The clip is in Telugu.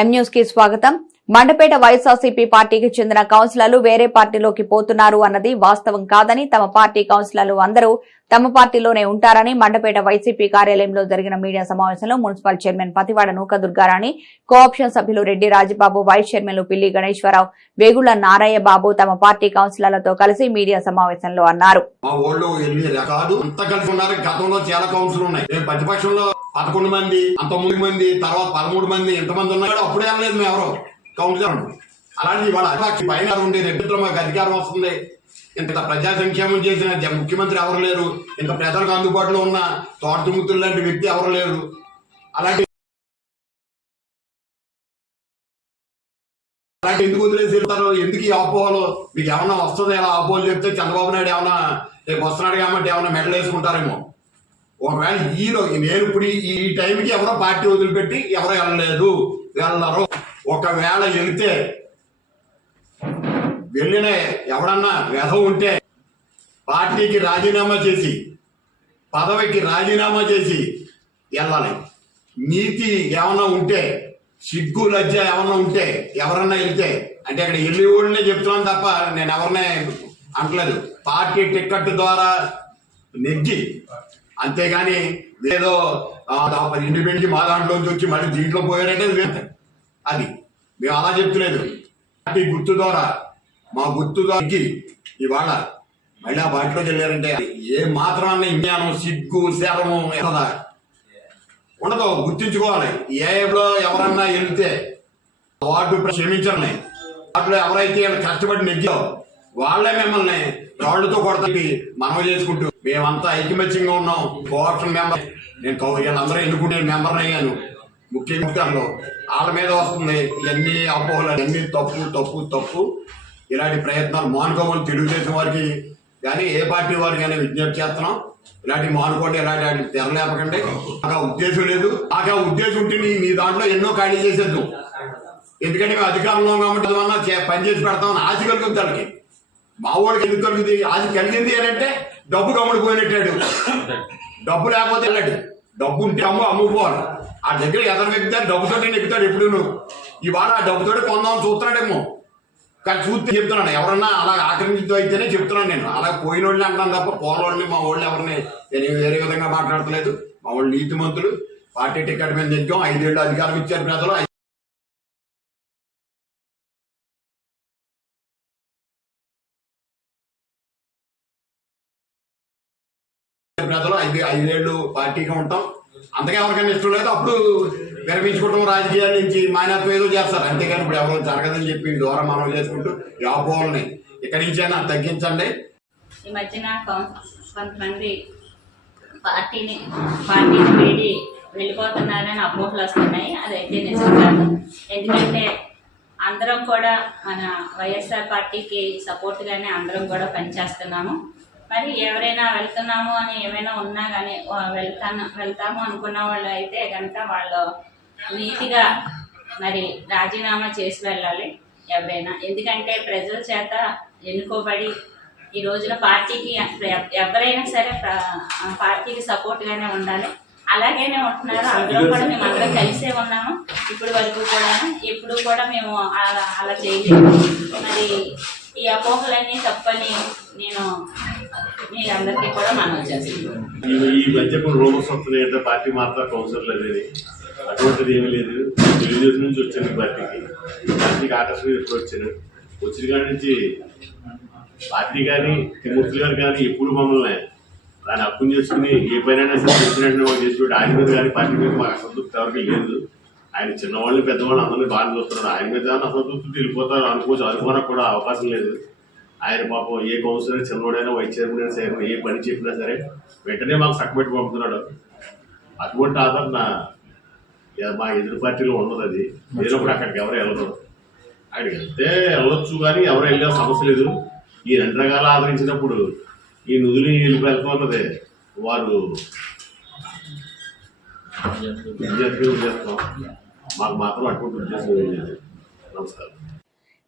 ఎం న్యూస్కి స్వాగతం. మండపేట వైఎస్ఆర్సీపీ పార్టీకి చెందిన కౌన్సిలర్లు వేరే పార్టీలోకి పోతున్నారు అన్నది వాస్తవం కాదని తమ పార్టీ కౌన్సిలర్లు అందరూ తమ పార్టీలోనే ఉంటారని మండపేట వైసీపీ కార్యాలయంలో జరిగిన మీడియా సమావేశంలో మున్సిపల్ చైర్మన్ పతివాడ నూక దుర్గారాణి కోఆప్షన్ సభ్యులు రెడ్డి రాజబాబు వైస్ చైర్మన్లు పిల్లి గణేశ్వరరావు వేగుళ్ళ నారాయణ బాబు తమ పార్టీ కౌన్సిలర్లతో కలిసి మీడియా సమావేశంలో అన్నారు. పదకొండు మంది అంత మూడు మంది తర్వాత పదమూడు మంది ఎంతమంది ఉన్నాయో అప్పుడే వెళ్ళలేదు మేము ఎవరు. కౌన్సిలర్ అలాంటి ఇవాళ అధికారం పైన ఉండే రెడ్డితో మాకు అధికారం వస్తుంది. ఇంత ప్రజా సంక్షేమం చేసిన ముఖ్యమంత్రి ఎవరు లేరు. ఇంత ప్రజలకు అందుబాటులో ఉన్న తోటముత్తులు లాంటి వ్యక్తి ఎవరు లేరు. అలాంటి అలాంటి ఎందుకు వదిలేసి వెళ్తారు? ఎందుకు ఈ అపోహలు? మీకు ఏమన్నా వస్తుంది? ఎలా అపోహలు చెప్తే చంద్రబాబు నాయుడు ఏమన్నా రేపు వస్తున్నాడు కాబట్టి ఏమన్నా మెడల్ వేసుకుంటారేమో. ఒకవేళ ఈలో నేను ఇప్పుడు ఈ- ఈ టైంకి ఎవరో పార్టీ వదిలిపెట్టి ఎవరో వెళ్ళలేదు. వెళ్ళరు ఒకవేళ వెళితే వెళ్ళిన ఎవడన్నా వ్యధ ఉంటే పార్టీకి రాజీనామా చేసి పదవికి రాజీనామా చేసి వెళ్ళాలి. నీతి ఏమన్నా ఉంటే సిగ్గు లజ్జ ఏమన్నా ఉంటే ఎవరన్నా వెళ్తే అంటే అక్కడ వెళ్ళి ఊళ్ళనే చెప్తున్నాను తప్ప నేను ఎవరినే అంటలేదు పార్టీ టికెట్ ద్వారా నెగ్గి అంతేగాని ఏదో ఇండిపెండెంట్ మా దాంట్లోంచి వచ్చి మళ్ళీ దీంట్లో పోయారంటే అది. మేము అలా చెప్తలేదు. పార్టీ గుర్తు ద్వారా మా గుర్తు ద్వారా ఇవాళ మళ్ళీ ఆ పార్టీలోకి వెళ్ళారంటే ఏ మాత్రాన్ని జ్ఞానం సిగ్గు శరము ఎనదా ఉండదు గుర్తించుకోవాలి. ఏలో ఎవరన్నా వెళ్తే వార్డు ప్ర- క్షమించండి. వాటిలో ఎవరైతే కష్టపడి నెగ్గారో వాళ్ళే మిమ్మల్ని రాళ్ళతో కొడతాయి మనవి చేసుకుంటూ మేమంతా ఐకమత్యంగా ఉన్నాం. కోఆప్షన్ మెంబర్ నేను అందరూ వీళ్ళందరూ ఎన్నుకునే మెంబర్ అయ్యాను. ముఖ్యంగా వాళ్ళ మీద వస్తుంది ఇవన్నీ అపోహలు అన్ని తప్పు తప్పు తప్పు. ఇలాంటి ప్రయత్నాలు మానుకోమని తెలుగుదేశం వారికి కానీ ఏ పార్టీ వారికి కానీ విజ్ఞప్తి చేస్తున్నాం. ఇలాంటి మానుకోండి ఇలాంటి తెరలేపకండి. నాకు ఆ ఉద్దేశం లేదు. నాకు ఆ ఉద్దేశం ఉంటే నీ నీ దాంట్లో ఎన్నో ఖాళీ చేసేద్దు. ఎందుకంటే మేము అధికారంలో కాబట్టి చే- పని చేసి పెడతామని ఆశ కలుగుతుంది వాళ్ళకి మా వాడికి ఎందుకు కలుగుతుంది? ఆశ కలిగింది అని అంటే డబ్బు కమ్ముడు పోయినట్టాడు. డబ్బు లేకపోతే వెళ్ళాడు. డబ్బు ఉంటే అమ్ము అమ్ముకోవాలి. ఆ దగ్గర ఎదరు వ్యక్తి డబ్బుతోటే నెక్కుతాడు ఎప్పుడు ఇవాళ ఆ డబ్బుతోటే కొందామని చూస్తున్నాడేమో. కానీ చూస్తే చెప్తున్నాను ఎవరన్నా అలా ఆక్రమించడం అయితేనే చెప్తున్నాను నేను. అలా పోయిన వాళ్ళని అంటాను తప్ప పోలవాళ్ళని మా వాళ్ళు ఎవరిని నేను వేరే విధంగా మాట్లాడతలేదు. మా వాళ్ళు నీతిమంతులు పార్టీ టికెట్ మీద నెగ్గాం ఐదేళ్ళు అధికారం ఇచ్చారు ప్రజలు ప్రజలు ఐదు ఐదేళ్ళు పార్టీగా ఉంటాం. అంతగా ఎవరికైనా ఇష్టం లేదు. అప్పుడు విరమించుకోవడం రాజకీయాల నుంచి మానత్వం ఏదో చేస్తారు. అంతేగాని ఇప్పుడు ఎవరు జరగదని చెప్పి దూరం మనం చేసుకుంటూ ఈ అపోహల్ని ఇక్కడి నుంచైనా తగ్గించండి. ఈ మధ్యన కొంతమంది పార్టీని పార్టీని వీడి వెళ్ళిపోతున్నారని అపోహలు వస్తున్నాయి. అదైతే నిజం కాదు. ఎందుకంటే అందరం కూడా మన వైఎస్ఆర్ పార్టీకి సపోర్ట్గానే అందరం కూడా పనిచేస్తున్నాము. మరి ఎవరైనా వెళ్తున్నాము అని ఏమైనా ఉన్నా కానీ వెళ్తాను వెళ్తాము అనుకున్న వాళ్ళు అయితే కనుక వాళ్ళు నీతిగా మరి రాజీనామా చేసి వెళ్ళాలి ఎవరైనా. ఎందుకంటే ప్రజల చేత ఎన్నుకోబడి ఈ రోజున పార్టీకి ఎవరైనా సరే పార్టీకి సపోర్ట్గానే ఉండాలి. అలాగేనే ఉంటున్నారు. అందులో కూడా మేము అందరం కలిసే ఉన్నాము. ఇప్పుడు వరకు కూడా ఇప్పుడు కూడా మేము అలా అలా చేయలేదు. మరి ఈ అపోహలన్నీ తప్పని నేను మీరందరికీ కూడా మనం ఈ- మధ్య రూమర్స్ వస్తున్నాయి అంటే పార్టీ మాత్రం కౌన్సిలర్ అటువంటిది ఏమీ లేదు. తెలుగుదేశం నుంచి వచ్చాను ఈ పార్టీకి. పార్టీకి ఆకర్షణ ఎప్పుడు వచ్చాను? వచ్చిన కాడి నుంచి పార్టీ కానీ తిమూర్తి గారు కానీ ఎప్పుడు మమ్మల్ని దాన్ని అప్పు చేసుకుని ఏ పైన సరే చెప్పినట్టు వాళ్ళు చేసి ఆయన మీద కానీ పార్టీ మీద మాకు అసంతృప్తి ఎవరికి లేదు. ఆయన చిన్నవాళ్ళు పెద్దవాళ్ళు అందరినీ బాగా చూస్తున్నారు. ఆయన మీద అసంతృప్తి వెళ్ళిపోతారు అనుకోవచ్చు. అనుకోవడానికి కూడా అవకాశం లేదు. ఆయన పాపం ఏ కౌన్సిలర్ చిన్నోడైనా వైస్ చైర్మన్ అయినా సరే ఏ పని చెప్పినా సరే వెంటనే మాకు సక్కబెట్టి పంపుతున్నాడు. అటువంటి ఆదరణ మా ఎదురు పార్టీలో ఉండదు అది. లేనప్పుడు అక్కడికి ఎవరు వెళ్ళరు. అక్కడికి వెళ్తే వెళ్ళొచ్చు కానీ ఎవరు వెళ్ళే సమస్య లేదు. ఈ రెండు రకాలు ఆదరించినప్పుడు ఈ నుదులు వెళ్ళి వెళ్తున్నది వారు విద్యార్థులు చేస్తాం మాకు మాత్రం అటువంటి ఉద్దేశం నమస్కారం.